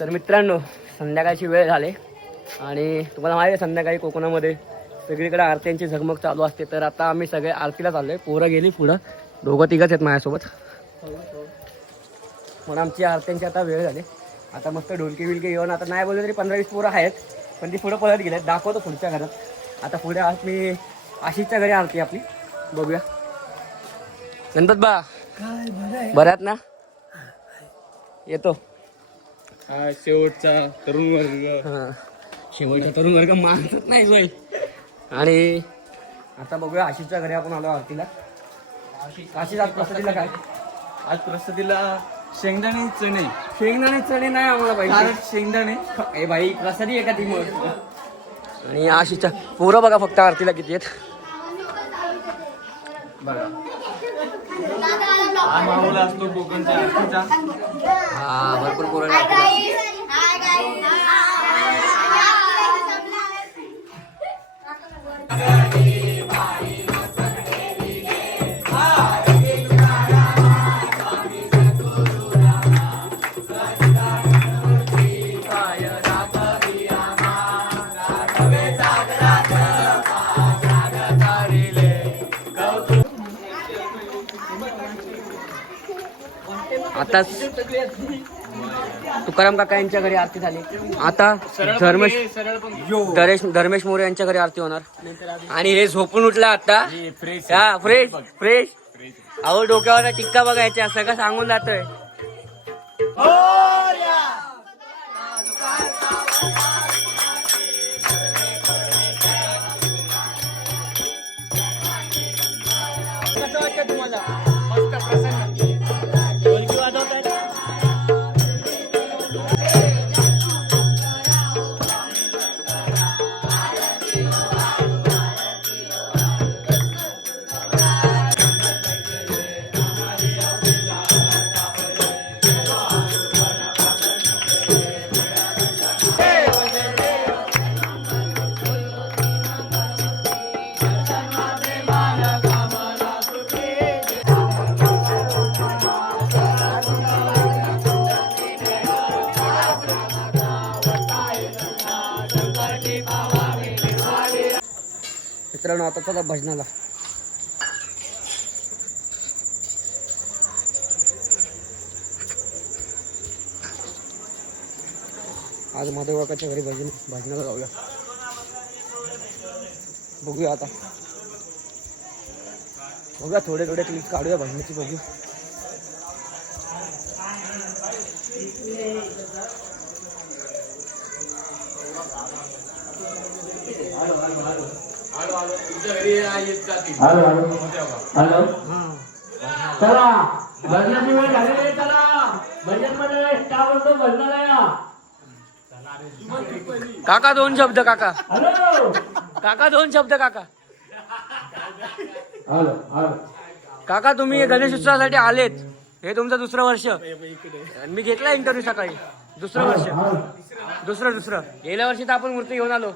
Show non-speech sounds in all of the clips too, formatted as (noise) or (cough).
तर मित्रांनो संध्याकाळची वेळ झाली आणि तुम्हाला माहिती आहे संध्याकाळी कोकणामध्ये सगळीकडे आरत्यांची झगमग चालू असते. तर आता आम्ही सगळे आरतीला चाललोय. पोरं गेली पुढं. दोघं तिघंच आहेत माझ्यासोबत. म्हणून आमची आरत्यांची आता वेळ झाली. आता मस्त ढोलकी बिलकी घेऊन आता नाही बोललं तरी पंधरा वीस पोरं आहेत पण ती पुढं पळत गेलेत. दाखवतो पुढच्या घरात. आता पुढे आज मी आशिषच्या घरी आरती आपली. बघूया. गणपत बा बऱ्यात ना? येतो. हा शेवटचा तरुण वर्ग. हा. शेवटचा तरुण वर्ग मानतच नाही होय. आणि आता बघूया आशिषच्या घरी आपण आलो आरतीला. आशिष आज प्रसादीला काय? आज प्रसादीला शेंगदाणे चणे. शेंगदाणे चणे नाही आम्हाला कारण पाहिजे शेंगदाणे. ए भाई प्रसादी आहे का ती मग? आणि आशिषच्या पोरं बघा फक्त आरतीला किती आहेत. बघा हा माहोल असतो कोकणच्या आरतीचा हा भरपूर पोरं आहेत आता तुकाराम काका यांच्या घरी आरती झाली. आता धर्मेश धरेश धर्मेश मोरे यांच्या घरी आरती होणार. आणि हे झोपून उठला आता. हा फ्रेश फ्रेश अहो डोक्यावर टिक्का बघायचा सगळं सांगून जातोय? हो, मित्रांनो आता चला भजनाला. आज माधव काकाच्या घरी भजन, भजनाला जाऊया बघूया आता. बघूया थोडे थोडे क्लिप काढूया भजनाची, बघूया. Hello hello. चला. भजनाची वेळ झालेली आहे चला. भजनमध्ये स्टाफ असतो काका दोन शब्द काका. हॅलो. काका दोन शब्द काका. Hello hello. काका तुम्ही गणेश उत्सवासाठी आलेत. हे तुमचं दुसरं वर्ष. मी घेतला इंटरव्ह्यू सकाळी. दुसरं वर्ष. दुसरं दुसरं. गेल्या वर्षी तर आपण मूर्ती घेऊन आलो.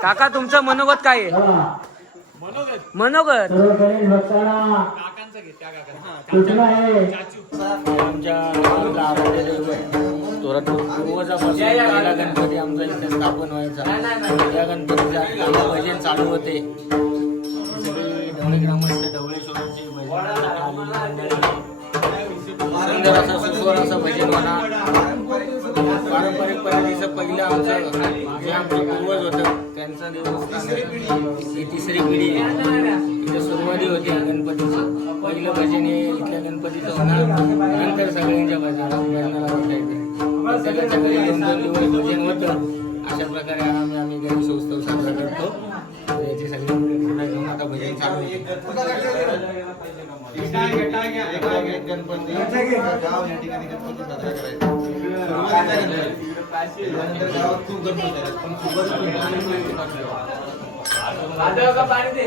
काका तुमचं मनोगत काय आहे मनोगत सर्व पूर्वजापासून पहिला गणपती आमचा इथे स्थापन व्हायचा त्या गणपतीचे आता भजन चालू होते सगळे ढवळे ग्रामस्थ ढवळेश्वराचे भजन असं सुस्वर असं भजन म्हणा पारंपरिक पद्धतीचं पहिलं आमचं जे आमचे पूर्वज होतं त्यांचं देवस्थान ही तिसरी पिढी आहे. इथे सुरुवाती होती गणपतीची. पहिलं भजन हे इथल्या गणपतीचं होणार. नंतर सगळ्यांच्या भजनाला बसायचे घरी दोन दोन दिवस भजन होतं. अशा प्रकारे आम्ही आम्ही गणेश उत्सव साजरा करतो. याची सगळी पुन्हा घेऊन आता भजन चालू गणपती गाव या ठिकाणी गणपती साजरा करायचा. पाणी दे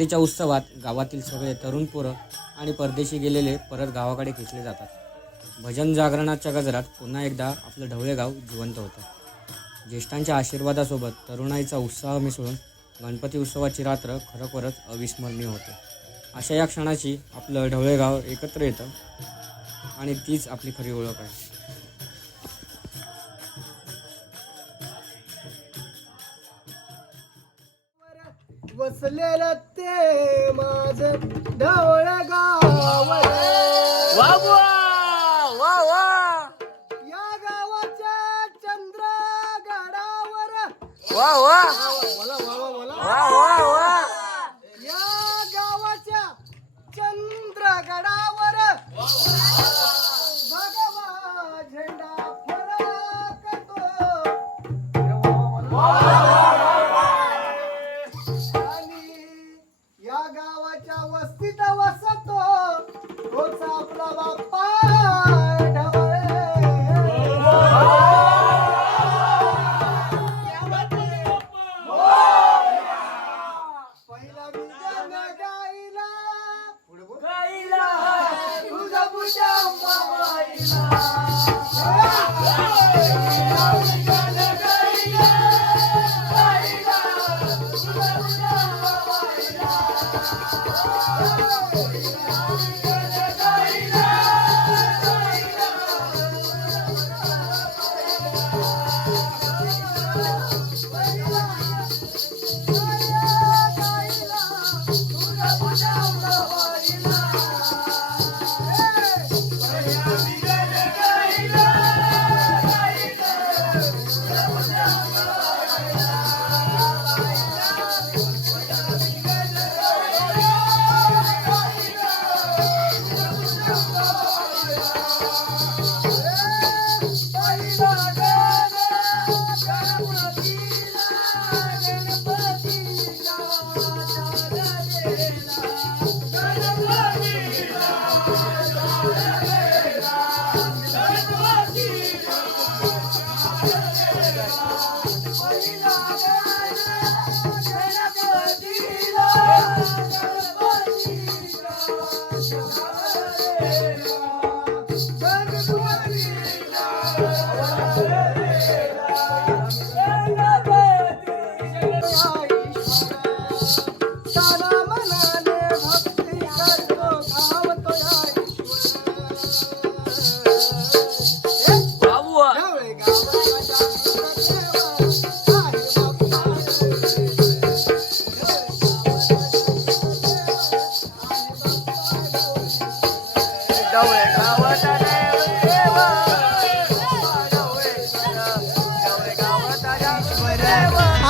नदीच्या उत्सवात गावातील सगळे तरुण पोरं आणि परदेशी गेलेले परत गावाकडे खेचले जातात. भजन जागरणाच्या गजरात पुन्हा एकदा आपलं ढवळे गाव जिवंत होतं. ज्येष्ठांच्या आशीर्वादासोबत तरुणाईचा उत्साह मिसळून गणपती उत्सवाची रात्र खरोखरच अविस्मरणीय होते. अशा या क्षणाची आपलं ढवळे गाव एकत्र येतं आणि तीच आपली खरी ओळख आहे. वसलेलं ते माझ ढवळ गाव या गावाच्या चंद्रगडावर. बोला, बोला, बोला. या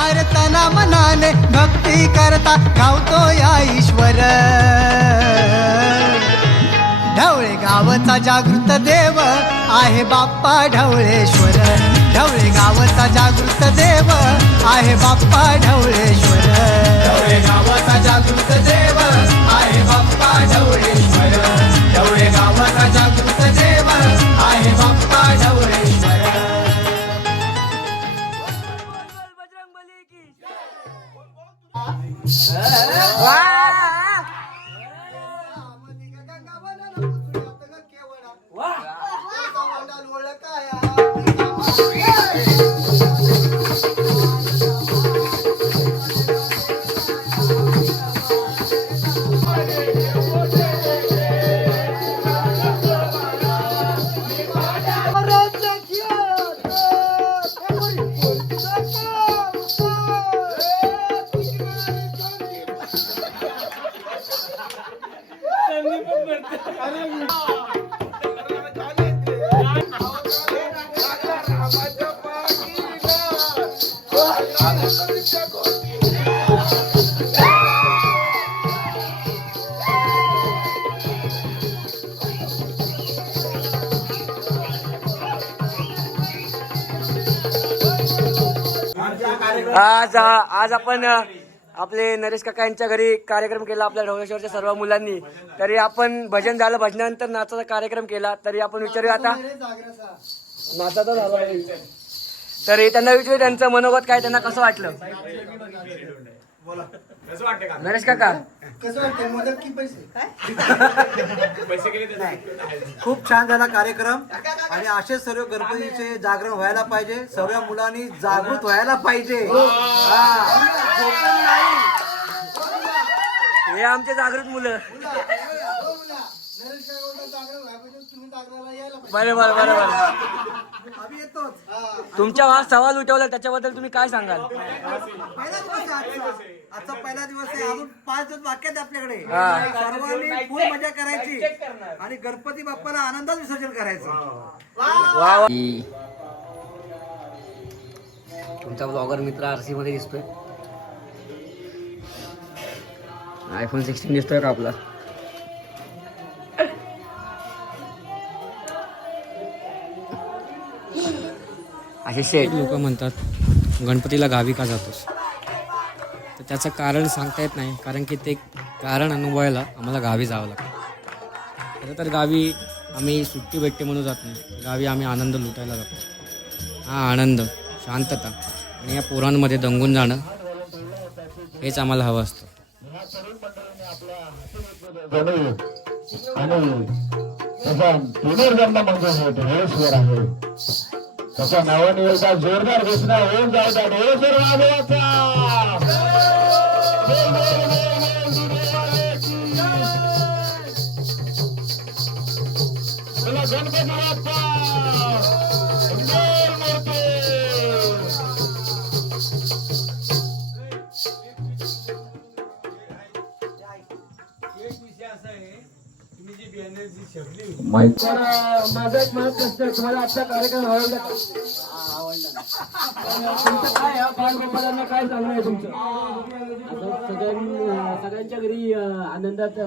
अरे तना मनाने भक्ती करता गावतो या ईश्वर. ढवळे गावचा जागृत देव आहे बाप्पा ढवळेश्वर. ढवळे गावचा जागृत देव आहे बाप्पा ढवळेश्वर. ढवळे गावाचा जागृत देव आहे बाप्पा ढवळेश्वर. ढवळे गावाचा आज आज आपण आपले नरेश काका यांच्या घरी कार्यक्रम केला आपल्या ढवळेश्वरच्या सर्व मुलांनी. तरी आपण भजन झालं भजनानंतर नाचाचा कार्यक्रम केला. तरी आपण विचारूया आता नाचाचा झाला. तरी त्यांना विचारू त्यांचं मनोगत काय त्यांना कसं वाटलं? नरेश काका. खूप छान झाला कार्यक्रम आणि असेच सर्व गणपतीचे जागरण व्हायला पाहिजे. सर्व मुलांनी जागृत व्हायला पाहिजे. हा. झोपून नाही. हे आमचे जागृत मुलं. बरं बरं बरं बरं. आम्ही येतोच. तुमच्या हा सवाल उठवला त्याच्याबद्दल तुम्ही काय सांगाल? पहिला दिवस आहे आजचा. आजचा पहिला दिवस आहे. अजून पाच दिवस बाकी आहेत आपल्याकडे. हा. सर्वांनी फुल मजा करायची. आणि गणपती बाप्पाला आनंदात विसर्जन करायचं. वा वा. तुमचा ब्लॉगर मित्र आरसी मध्ये दिसतोय. आयफोन सिक्स्टीन दिसतोय का आपला? असे लोक म्हणतात गणपतीला गावी का जातोस? तर त्याचं कारण सांगता येत नाही कारण की ते कारण अनुभवायला आम्हाला गावी जावं लागतं. खरं तर गावी आम्ही सुट्टी भेटते म्हणून जात नाही. गावी आम्ही आनंद लुटायला जातो. हा आनंद शांतता आणि या पोरांमध्ये दंगून जाणं हेच आम्हाला हवं असतं. आणि तसा पुनर्जन्म म्हणजे ढोळेश्वर आहे तसा नावाने एकदा जोरदार घोषणा होऊन जायचा ढोळेश्वर महादेवाचा माझा एक मत असतं तुम्हाला आजचा कार्यक्रम आवडला का? तुमचं काय या बालगोपालांना काय सांगणं आहे तुमचं सगळ्यांच्या घरी आनंदात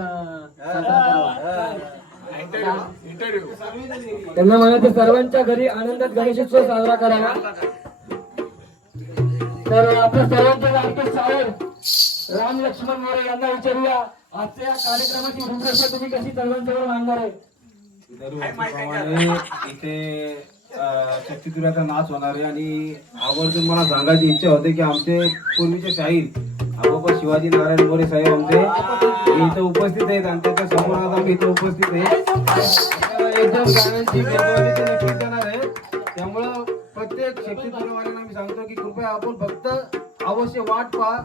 त्यांना म्हणायचं सर्वांच्या घरी आनंदात गणेशोत्सव साजरा करावा. तर आपल्या सर्वांच्या लाडके साहेब राम लक्ष्मण मोरे यांना विचारूया. आजच्या या कार्यक्रमाची रूपरेषा तुम्ही कशी सर्वांच्यावर मांडणार आहे? इथे शक्तितुऱ्याचा नाच होणार आहे आणि आवर्जून मला सांगायची इच्छा होते की आमचे पूर्वीचे शाहीर आगोबा शिवाजी नारायण मोरे साहेब आमचे हे इथे उपस्थित आहेत आणि त्याच्यासमोर आज आम्ही इथे उपस्थित आहे. एकदम गाण्यांची देणार आहे. त्यामुळं प्रत्येक शक्तितुऱ्यावाल्यांना मी सांगतो की कृपया आपण फक्त अवश्य वाट पहा.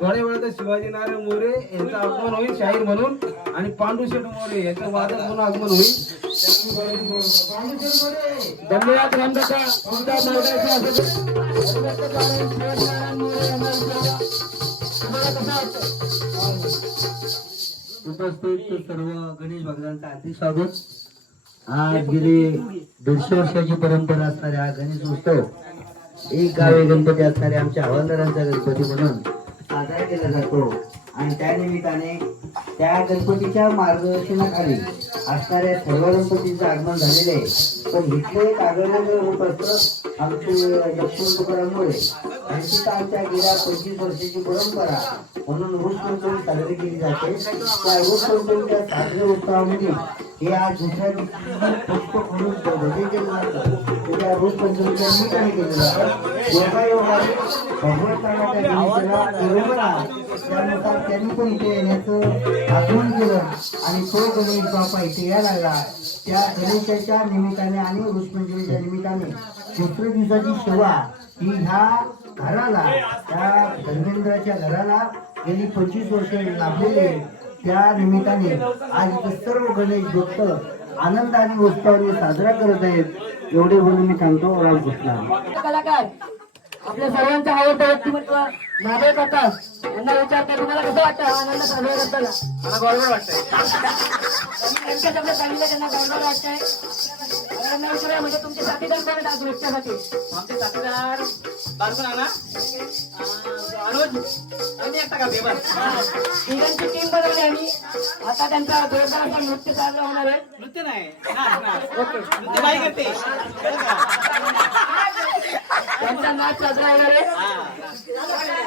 थोड्या वेळात शिवाजी नारायण मोरे यांचं आगमन होईल शाहीर म्हणून. आणि पांडुशेठ मोरे यांचं वादक म्हणून आगमन होईल. धन्यवाद रामदासा उपस्थित सर्व गणेश भक्तांचं हार्दिक स्वागत. आज गेली दीडशे वर्षाची परंपरा असणाऱ्या हा गणेश उत्सव. एक गावे गणपती असणारे आमच्या हवालदारांचा गणपती म्हणून. साजरा केला जातो. आणि त्या निमित्ताने त्या गणपतीच्या मार्गदर्शनाखाली असणाऱ्या सर्व गणपतीचं आगमन झालेले आहे. पण इथलं एक आगमन होत असतं आमचे लक्ष्मण तुकारामुळे आणि आमच्या गेल्या पंचवीस वर्षाची परंपरा म्हणून ऊस पंचमी साजरी केली जाते. त्या ऊस पंचमीच्या साजऱ्या उत्सवामध्ये हे आज दुसऱ्या पुष्प म्हणून भजन केलं त्या ऊस पंचमीच्या निमित्ताने केलं जातं योगायोगाने भगवंताला त्या निमित्ताला त्यानुसार त्यांनी पण इथे येण्याचं आगमन केलं. आणि तो गणेश बापा इथे यायला लागला. त्या गणेशाच्या निमित्ताने आणि ऋषपंचमीच्या निमित्ताने दुसऱ्या दिवसाची सेवा ही ह्या घराला त्या धर्मेंद्राच्या घराला गेली पंचवीस वर्ष लाभलेले त्या निमित्ताने आज इथे सर्व गणेश भक्त आनंद आणि उत्सवाने साजरा करत आहेत. एवढे बोलून मी सांगतो रामकृष्ण कलाकार आपल्या सर्वांचा आवडता व्यक्तिमत्व नादळ करता. यांना विचारता तुम्हाला कसं वाटतं? आनंद साजरा करताना. मला बरोबर वाटतंय. नेमक्या शब्द सांगितलं त्यांना बरोबर वाटतंय. त्यांना विचारूया म्हणजे तुमचे साथीदार कोण आहेत आज नृत्यासाठी आमचे साथीदार बारकून आणा. अनुज आणि एकटा का बेबर तिघांची टीम बनवली आम्ही आता त्यांचा जोरदार असा नृत्य चालू होणार आहे. नृत्य नाही. नाच नाच नृत्य बाई करते. त्यांचा नाच साजरा होणार आहे.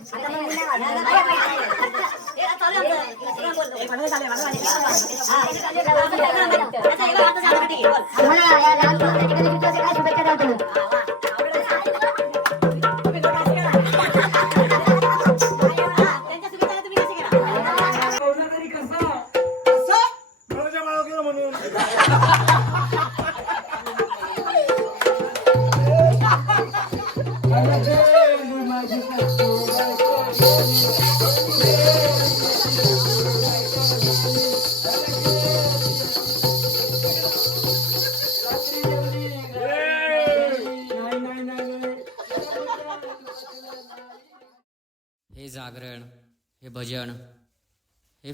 आता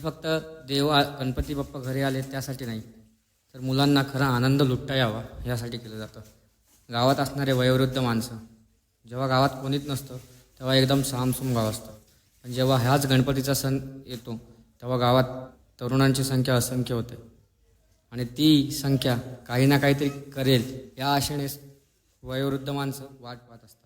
फक्त देव गणपती बाप्पा घरी आले त्यासाठी नाही. तर मुलांना खरा आनंद लुटता यावा यासाठी केलं जातं. गावात असणारे वयोवृद्ध माणसं जेव्हा गावात कोणीच नसतं तेव्हा एकदम सामसूम गाव असतं. पण जेव्हा ह्याच गणपतीचा सण येतो तेव्हा गावात तरुणांची संख्या असंख्य होते. आणि ती संख्या काही ना काहीतरी करेल या आशेने वयोवृद्ध माणसं वाट पाहत असतात.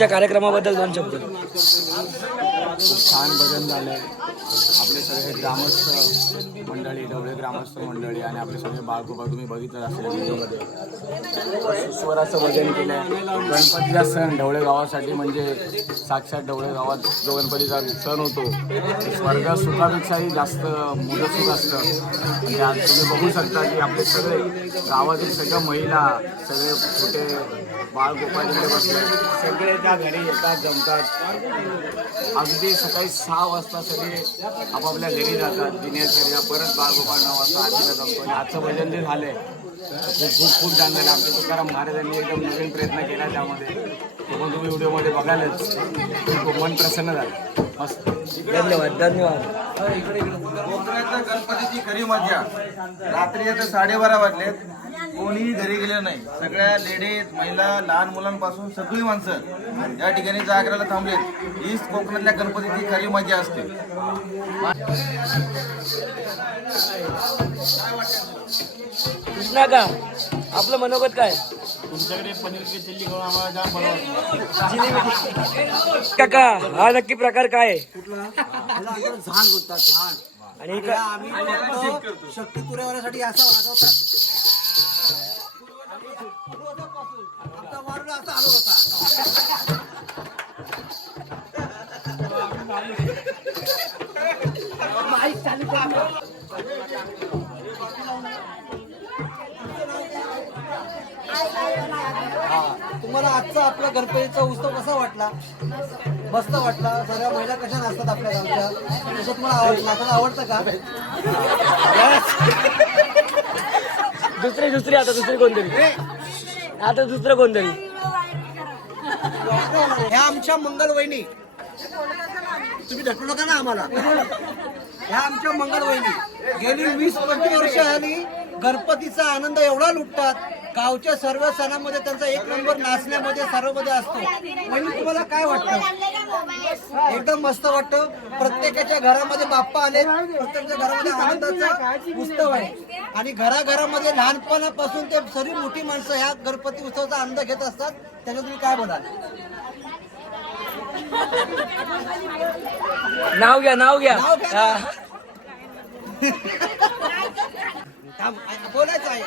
आजच्या कार्यक्रमाबद्दल दोन शब्द. छान भजन झालं सगळे ग्रामस्थ मंडळी ढवळे ग्रामस्थ मंडळी आणि आपले सगळे बाळगोबा तुम्ही बघितलं असेल व्हिडिओमध्ये. ईश्वराचं भजन केलं आहे गणपतीचा सण ढवळे गावासाठी म्हणजे साक्षात ढवळे गावात जो गणपतीचा सण होतो स्वर्गात सुखापेक्षाही जास्त मुलं सुख असतं. म्हणजे आज तुम्ही बघू शकता की आपले सगळे गावातील सगळ्या महिला सगळे छोटे बाळगोपाळ तिकडे बसले. सगळे त्या घरी येतात जमतात. अगदी सकाळी सहा वाजता सगळे आपापल्या घरी जातात दिनेशर्या परत बाळगोपाळ नावाचा आजीला आरतीला जमतो. आणि आजचं भजन जे झालंय खूप खूप खूप चांगलं झालं आमच्या तुकाराम महाराजांनी एकदम नवीन प्रयत्न केला त्यामध्ये. तो पण तुम्ही व्हिडिओमध्ये बघायलाच खूप मन प्रसन्न झालं. मस्त. धन्यवाद धन्यवाद. कोकणातल्या गणपतीची खरी मजा रात्री आता साडेबारा वाजलेत कोणीही घरी गेले नाही. सगळ्या लेडीज महिला लहान मुलांपासून सगळी माणसं या ठिकाणी जागराला थांबलेत. हीच कोकणातल्या गणपतीची खरी मजा असते. कृष्णा का आपलं मनोगत काय? तुमच्याकडे पनीरची चिल्ली करून आम्हाला जाम काका हा नक्की प्रकार काय? आहे झाण बोलतात झाण आणि आणि आम्ही फक्त शक्ती पुरवण्यासाठी असं वागवतात आमचा वारुळ असा आलो होता. हा. तुम्हाला आजचा आपला गणपतीचा उत्सव कसा वाटला? मस्त वाटला. सगळ्या महिला कशा नाचतात आपल्या गावच्या? तसं तुम्हाला आवड नाचायला आवडतं का? दुसरी दुसरी आता दुसरी कोणतरी? आता दुसरं कोणतरी? ह्या आमच्या मंगल वहिनी. तुम्ही ढकलू नका ना आम्हाला. ह्या आमच्या मंगल वहिनी. गेली वीस पंचवीस वर्ष झाली गणपतीचा आनंद एवढा लुटतात. गावच्या सर्व सणामध्ये त्यांचा एक नंबर नाचण्यामध्ये सर्वमध्ये असतो. वहिनी तुम्हाला काय वाटतं? एकदम मस्त वाटतं. प्रत्येकाच्या घरामध्ये बाप्पा आले प्रत्येकाच्या घरामध्ये आनंदाचा उत्सव आहे. आणि घराघरामध्ये लहानपणापासून ते सर्व मोठी माणसं ह्या गणपती उत्सवाचा आनंद घेत असतात. त्याच्यात तुम्ही काय बोलाल नाव घ्या नाव घ्या. (laughs) (laughs) थांब, आ- बोलायचं आहे.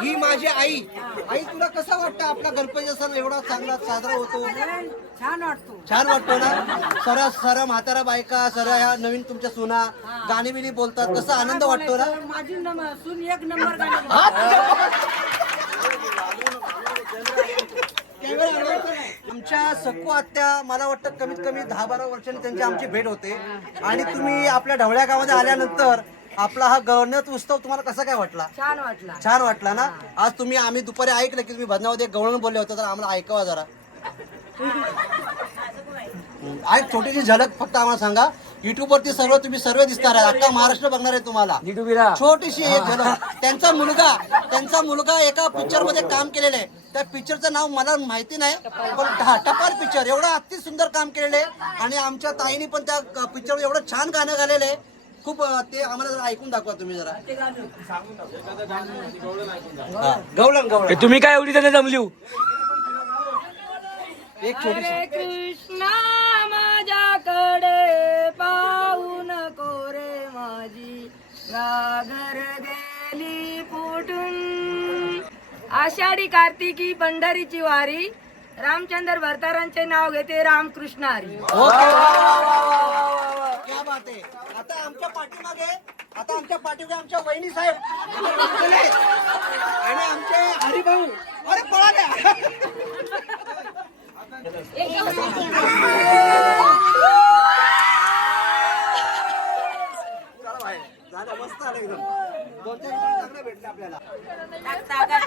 ही माझी आई. आई तुला कसं वाटतं आपला गणपतीचा सण एवढा चांगला साजरा होतो? छान वाटतो. छान वाटतो ना? सरा सरा म्हातारा बायका सरा ह्या नवीन तुमच्या सुना गाणी बिणी बोलतात. कसा आनंद वाटतो ना? माझी नंबर सून एक नंबर गाणी आमच्या सकू आत्या मला वाटतं कमीत कमी दहा बारा वर्षांनी त्यांची आमची भेट होते. आणि तुम्ही आपल्या ढवळ्या गावामध्ये आल्यानंतर आपला हा गणत उत्सव तुम्हाला कसा काय वाटला? छान वाटला. छान वाटला ना? आज तुम्ही आम्ही दुपारी ऐकलं की तुम्ही भजनामध्ये गवळण बोलले होते तर आम्हाला ऐकावा जरा. आ, एक छोटीशी झलक फक्त आम्हाला सांगा. युट्यूब वरती सर्व तुम्ही सर्व दिसणार आहे. अख्खा महाराष्ट्र बघणार आहे तुम्हाला. छोटीशी एक झलक. त्यांचा मुलगा त्यांचा मुलगा एका पिक्चरमध्ये काम केलेलं आहे. त्या पिक्चरचं नाव मला माहिती नाही पण हा, टपाल पिक्चर एवढं अति सुंदर काम केलेलं आहे. आणि आमच्या ताईने पण त्या पिक्चर एवढं छान गाणं गालेलं आहे. खूप ते आम्हाला जरा ऐकून दाखवा तुम्ही जरा. हा, गवळण गवळण. तुम्ही काय एवढी त्याने जमली एक छोटीशी हरे कृष्णा माझ्याकडे पाहू नको रे माझी. घागर गेली फुटून. आषाढी कार्तिकी पंढरीची वारी. रामचंद्र भरतारांचे नाव घेते रामकृष्ण हरी. क्या बात आहे. आता आमच्या पाठीमागे आता आमच्या पाठीमागे आमच्या वहिनी साहेब. आमच्या आणि आमचे हरिभाऊ अरे पळाले झालं मस्त आलं एकदम.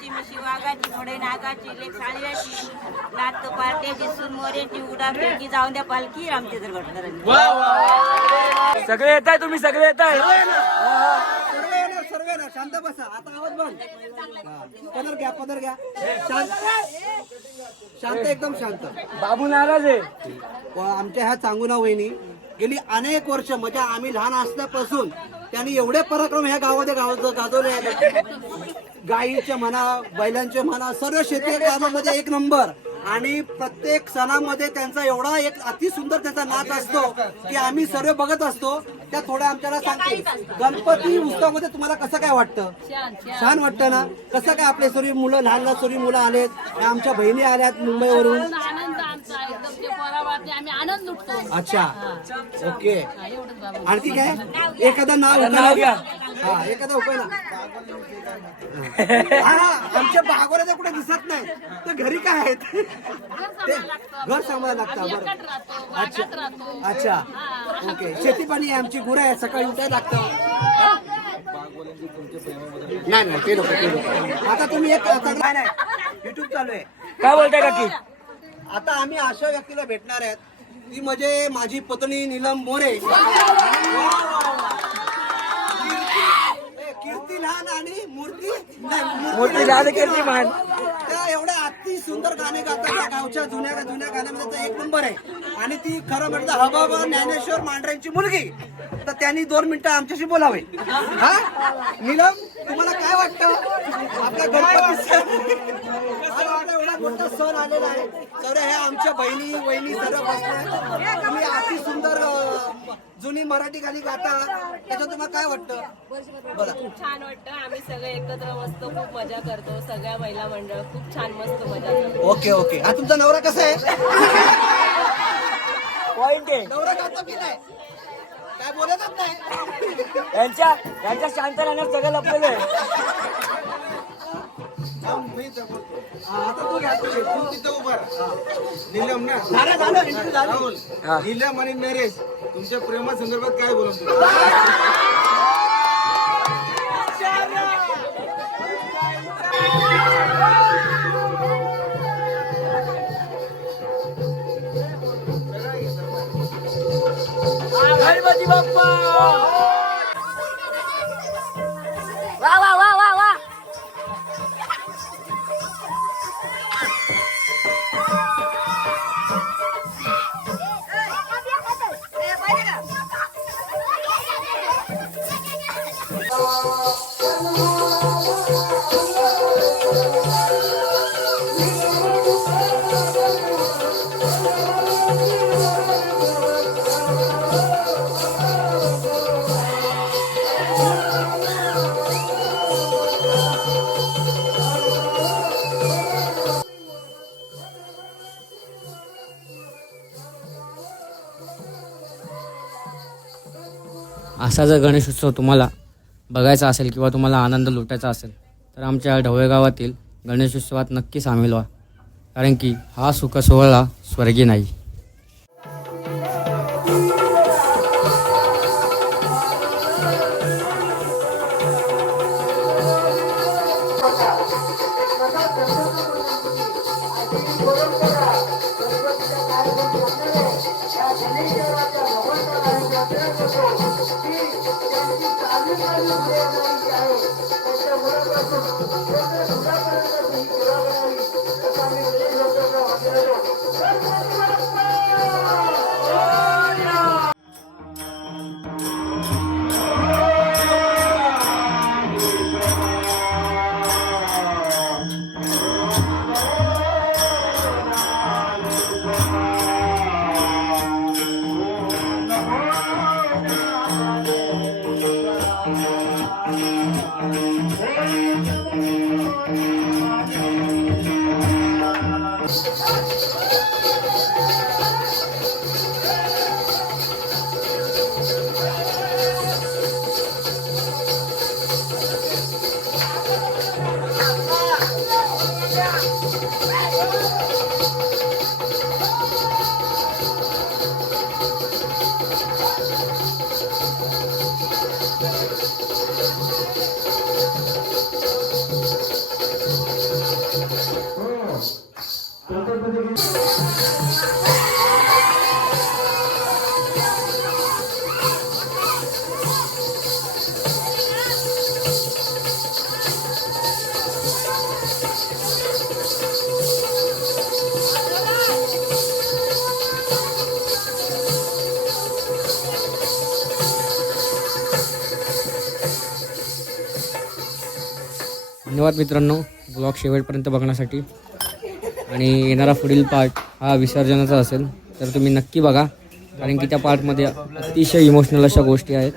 म्हशी वाघाची घोडे नागाची लेख नात पार्ट्याची सून मोऱ्याची उडा पेटी जाऊन द्या पालखी रामचंद्र सगळे येत आहे तुम्ही सगळे येत आहे सर्व येणार. सर्व येणार शांत बसा. आता आवाज बंद. हा. पदर घ्या पदर घ्या. शांत. शांत एकदम शांत. बाबू नाराज आहे. आमच्या ह्या चांगुना वहिनी गेली अनेक वर्ष म्हणजे आम्ही लहान असल्यापासून त्यांनी एवढे पराक्रम ह्या गावामध्ये गाव गाजवले आहेत. गायीचे म्हणा बैलांचे म्हणा सर्व शेती कामामध्ये एक नंबर. आणि प्रत्येक सणामध्ये त्यांचा एवढा एक अति सुंदर त्यांचा नाच असतो की आम्ही सर्व बघत असतो. त्या थोड्या आमच्याला सांगते गणपती उत्सवामध्ये तुम्हाला कसं काय वाटतं? छान वाटतं ना? कसं काय आपले सर्व मुलं लहान लहान सर्व मुलं आलेत? आमच्या बहिणी आल्यात मुंबईवरून. आनंद आमचा एकदम ते पोरा वाटते आम्ही आनंद लुटतो. अच्छा. ओके. आणखी काय एखादा नाव. हा एखादा उपाय ना. हा, हा, आमच्या बागोऱ्याचं कुठे दिसत नाही. तर घरी काय आहेत? ते घर सांभाळायला लागतं बरं. अच्छा. अच्छा. ओके. शेती पाणी आहे आमची. आमची गुरं आहे सकाळी उठायला लागतं. नाही नाही ते लोक ते लोक आता तुम्ही एक नाही नाही युट्यूब चालू आहे. काय बोलताय का की आता आम्ही अशा व्यक्तीला भेटणार आहेत ती म्हणजे माझी पत्नी नीलम मोरे. कीर्ती लहान आणि मूर्ती मूर्ती लहान. कीर्ती महान. त्या एवढ्या अति सुंदर गाणे गातात गावच्या जुन्या जुन्या गाण्यामध्ये एक नंबर आहे. आणि ती खरं म्हणजे हबाबा ज्ञानेश्वर मांढऱ्यांची मुलगी. तर त्यांनी दोन मिनिटं आमच्याशी बोलावे. हा? नीलम तुम्हाला काय वाटतं? आपल्या गणपती एवढा मोठा सण आलेला आहे. तर ह्या आमच्या बहिणी वहिनी सर्व बसल्या. तुम्ही अति सुंदर जुनी मराठी गाणी गाता. त्याच्यात तुम्हाला काय वाटतं? बोला. खूप छान वाटतं. आम्ही सगळे एकत्र मस्त खूप मजा करतो. सगळ्या महिला मंडळ खूप छान मस्त मजा करतो. Okay okay. हा तुमचा नवरा कसा आहे? (laughs) पॉइंट आहे. नवरा गातो की नाही? काय बोलतच नाही. यांच्या यांच्या शांत राहण्यात सगळं लपलेलं आहे. हा, आता तू घ्या तिथं उभा राहा. नीलम ना. झालं झालं interview झाली. राहुल हा. नीलम आणि नरेश तुमच्या प्रेमासंदर्भात काय बोलत तुम्ही असा जर गणेशोत्सव तुम्हाला बघायचा असेल किंवा तुम्हाला आनंद लुटायचा असेल तर आमच्या ढवळे गावातील गणेशोत्सवात नक्की सामील व्हा. कारण की हा सुखसोहळा स्वर्गी नाही. धन्यवाद मित्रांनो. ब्लॉग शेवटपर्यंत बघण्यासाठी. आणि येणारा पुढील पार्ट हा विसर्जनाचा असेल तर तुम्ही नक्की बघा. कारण की त्या पार्टमध्ये अतिशय इमोशनल अशा गोष्टी आहेत.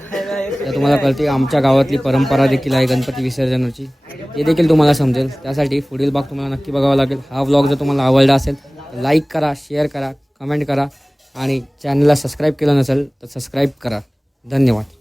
त्या तुम्हाला कळते आमच्या गावातली परंपरा देखील आहे गणपती विसर्जनाची. ते देखील तुम्हाला समजेल. त्यासाठी पुढील भाग तुम्हाला नक्की बघावा लागेल. हा व्लॉग जर तुम्हाला आवडला असेल तर लाईक करा शेअर करा कमेंट करा. आणि चॅनलला सबस्क्राईब केलं नसेल तर सबस्क्राईब करा. धन्यवाद.